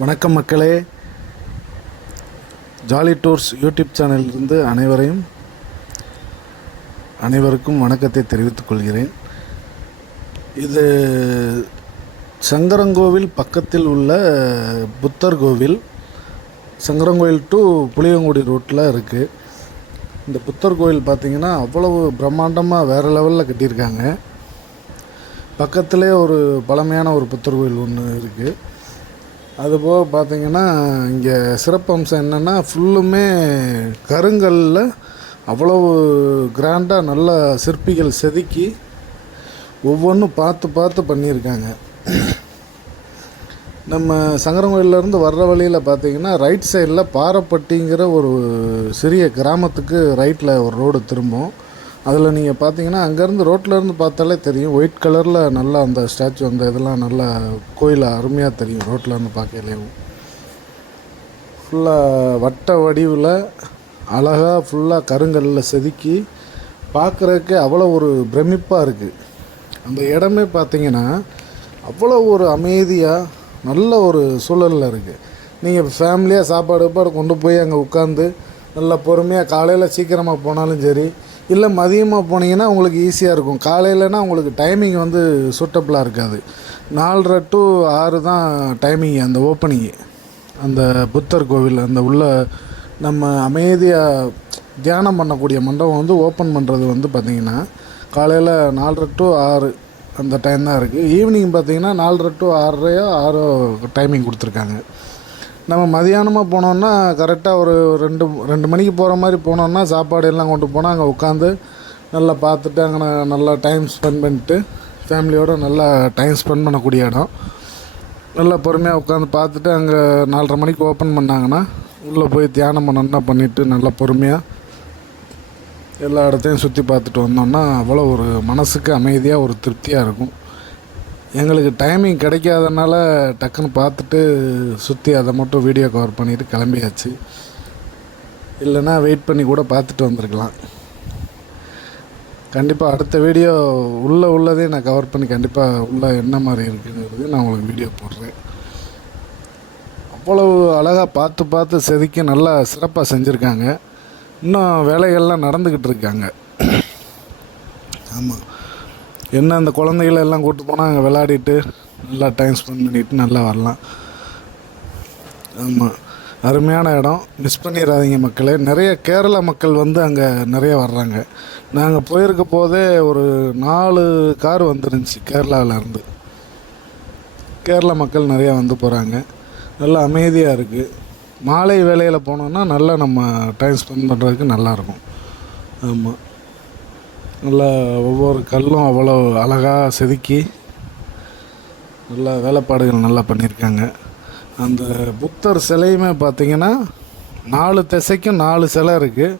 வணக்கம் மக்களே, jolly tours YouTube சேனலிலிருந்து அனைவருக்கும் வணக்கத்தை தெரிவித்துக் கொள்கிறேன். இது சங்கரங்கோவில் பக்கத்தில் உள்ள புத்தர் கோவில். சங்கரங்கோவில் டு புளியங்குடி ரோட்டில் இருக்குது. இந்த புத்தர் கோவில் பார்த்திங்கன்னா அவ்வளவு பிரம்மாண்டமாக வேறு லெவலில் கட்டியிருக்காங்க. பக்கத்திலே ஒரு பழமையான ஒரு புத்தர் கோவில் ஒன்று இருக்குது. அதுபோக பார்த்திங்கன்னா இங்கே சிறப்பம்சம் என்னென்னா ஃபுல்லுமே கருங்கல்லில் அவ்வளவு கிராண்டாக நல்ல சிற்பிகள் செதுக்கி ஒவ்வொன்றும் பார்த்து பண்ணியிருக்காங்க. நம்ம சங்கரங்கோயிலேருந்து வர்ற வழியில் பார்த்திங்கன்னா ரைட் சைடில் பாறைப்பட்டிங்கிற ஒரு சிறிய கிராமத்துக்கு ரைட்டில் ஒரு ரோடு திரும்பும். அதில் நீங்கள் பார்த்தீங்கன்னா அங்கேருந்து ரோட்டிலேருந்து பார்த்தாலே தெரியும், ஒயிட் கலரில் நல்லா அந்த ஸ்டாச்சு அந்த இதெல்லாம் நல்லா கோயில் அருமையாக தெரியும். ரோட்டிலேருந்து பார்க்கலையும் ஃபுல்லாக வட்ட வடிவில் அழகாக ஃபுல்லாக கருங்கல்லில் செதுக்கி பார்க்குறதுக்கு அவ்வளோ ஒரு பிரமிப்பாக இருக்குது. அந்த இடமே பார்த்திங்கன்னா அவ்வளோ ஒரு அமைதியாக நல்ல ஒரு சூழலில் இருக்குது. நீங்கள் ஃபேமிலியாக சாப்பாடு கொண்டு போய் அங்கே உட்காந்து நல்லா பொறுமையாக காலையில் சீக்கிரமாக போனாலும் சரி, இல்லை மதியமாக போனீங்கன்னா உங்களுக்கு ஈஸியாக இருக்கும். காலையிலனா உங்களுக்கு டைமிங் வந்து சூட்டபுளாக இருக்காது. 4:30 to 6 தான் டைமிங் அந்த ஓப்பனிங்கு. அந்த புத்தர் கோவில் அந்த உள்ள நம்ம அமைதியாக தியானம் பண்ணக்கூடிய மண்டபம் வந்து ஓப்பன் பண்ணுறது வந்து பார்த்திங்கன்னா காலையில் 4:30 to 6 அந்த டைம் தான் இருக்குது. ஈவினிங் பார்த்திங்கன்னா 4:30 to 6 டைமிங் கொடுத்துருக்காங்க. நம்ம மதியானமாக போனோன்னா கரெக்டாக ஒரு 2 மணிக்கு போகிற மாதிரி போனோன்னா சாப்பாடு எல்லாம் கொண்டு போனால் அங்கே உட்காந்து நல்லா பார்த்துட்டு அங்கே நல்லா டைம் ஸ்பெண்ட் பண்ணிட்டு ஃபேமிலியோடு நல்லா டைம் ஸ்பெண்ட் பண்ணக்கூடிய இடம். நல்லா பொறுமையாக உட்காந்து பார்த்துட்டு அங்கே 4:30 மணிக்கு ஓப்பன் பண்ணாங்கன்னா உள்ளே போய் தியானம் பண்ணணுன்னா பண்ணிவிட்டு நல்லா பொறுமையாக எல்லா இடத்தையும் சுற்றி பார்த்துட்டு வந்தோம்னா அவ்வளோ ஒரு மனசுக்கு அமைதியாக ஒரு திருப்தியாக இருக்கும். எங்களுக்கு டைமிங் கிடைக்காதனால டக்குன்னு பார்த்துட்டு சுற்றி அதை மட்டும் வீடியோ கவர் பண்ணிவிட்டு கிளம்பியாச்சு. இல்லைன்னா வெயிட் பண்ணி கூட பார்த்துட்டு வந்திருக்கலாம். கண்டிப்பாக அடுத்த வீடியோ உள்ளதே நான் கவர் பண்ணி கண்டிப்பாக உள்ளே என்ன மாதிரி இருக்குங்கிறது நான் உங்களுக்கு வீடியோ போடுறேன். அவ்வளவு அழகாக பார்த்து செதுக்கி நல்லா சிறப்பாக செஞ்சுருக்காங்க. இன்னும் வேலைகள்லாம் நடந்துக்கிட்டு இருக்காங்க. ஆமாம், என்ன அந்த குழந்தைகளை எல்லாம் கூப்பிட்டு போனால் அங்கே விளையாடிட்டு நல்லா டைம் ஸ்பெண்ட் பண்ணிவிட்டு நல்லா வரலாம். ஆமாம், அருமையான இடம். மிஸ் பண்ணிடாதீங்க மக்களே. நிறைய கேரளா மக்கள் வந்து அங்கே நிறைய வர்றாங்க. நாங்கள் போயிருக்க போதே ஒரு 4 கார் வந்துருந்துச்சு கேரளாவிலேருந்து. கேரளா மக்கள் நிறையா வந்து போகிறாங்க. நல்லா அமைதியாக இருக்குது. மாலை வேளையில் போனோன்னா நல்லா நம்ம டைம் ஸ்பெண்ட் பண்ணுறதுக்கு நல்லாயிருக்கும். ஆமாம், நல்லா ஒவ்வொரு கல்லும் அவ்வளோ அழகாக செதுக்கி நல்லா வேலைப்பாடுகள் நல்லா பண்ணியிருக்காங்க. அந்த புத்தர் சிலையுமே பார்த்திங்கன்னா 4 திசைக்கும் 4 சிலை இருக்குது.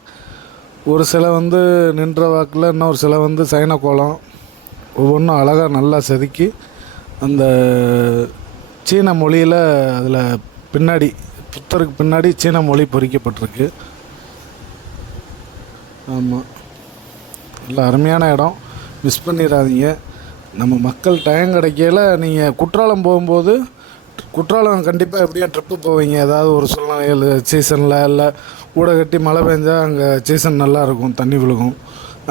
ஒரு சிலை வந்து நின்ற வாக்கில், இன்னொரு சிலை வந்து சைன கோலம், ஒவ்வொன்றும் அழகாக நல்லா செதுக்கி அந்த சீன மொழியில் அதில் பின்னாடி புத்தருக்கு பின்னாடி சீன மொழி பொறிக்கப்பட்டிருக்கு. ஆமாம், நல்ல அருமையான இடம். மிஸ் பண்ணிடாதீங்க. நம்ம மக்கள் டைம் கிடைக்கல. நீங்கள் குற்றாலம் போகும்போது குற்றாலம் கண்டிப்பாக எப்படியும் ட்ரிப்பு போவீங்க. ஏதாவது ஒரு சூழ்நிலைகள் சீசனில் இல்லை ஊட கட்டி மழை பெஞ்சால் அங்கே சீசன் நல்லாயிருக்கும், தண்ணி விழுகும்.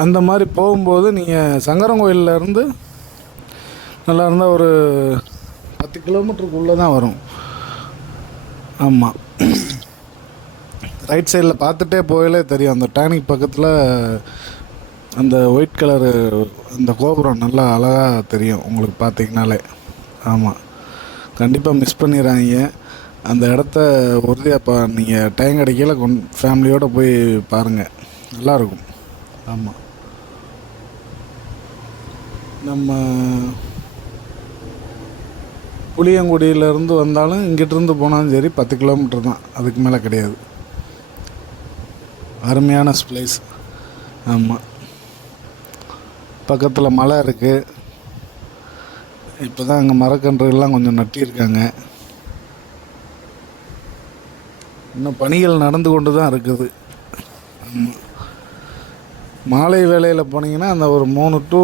அந்த மாதிரி போகும்போது நீங்கள் சங்கரங்கோயிலேருந்து நல்லா இருந்தால் ஒரு 10 கிலோமீட்டருக்குள்ளே தான் வரும். ஆமாம், ரைட் சைடில் பார்த்துட்டே போகலே தெரியும். அந்த டேனிக் பக்கத்தில் அந்த ஒயிட் கலரு அந்த கோபுரம் நல்லா அழகாக தெரியும் உங்களுக்கு பார்த்திங்கனாலே. ஆமாம், கண்டிப்பாக மிஸ் பண்ணிடுறாங்க. அந்த இடத்த உறுதியாக நீங்கள் டைம் கிடைக்கல ஃபேமிலியோடு போய் பாருங்கள், நல்லாயிருக்கும். ஆமாம், நம்ம புளியங்குடியிலேருந்து வந்தாலும் இங்கிட்டிருந்து போனாலும் சரி 10 கிலோமீட்டர் தான், அதுக்கு மேலே கிடையாது. அருமையான பிளேஸ். ஆமாம், பக்கத்தில் மலை இருக்குது. இப்போ தான் அங்கே மரக்கன்றுகள்லாம் கொஞ்சம் நட்டியிருக்காங்க. இன்னும் பணிகள் நடந்து கொண்டு தான் இருக்குது. மாலை வேளையில் போனீங்கன்னா அந்த ஒரு 3 to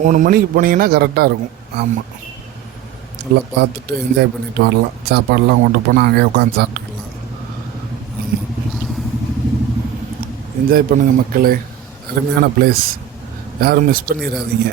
3 மணிக்கு போனீங்கன்னா கரெக்டாக இருக்கும். ஆமாம், நல்லா பார்த்துட்டு என்ஜாய் பண்ணிட்டு வரலாம். சாப்பாடெலாம் கொண்டு போனால் அங்கேயே உட்காந்து சாப்பிட்டுக்கலாம். ஆமாம், என்ஜாய் பண்ணுங்கள் மக்களே. அருமையான பிளேஸ், யாரும் மிஸ் பண்ணிடாதீங்க.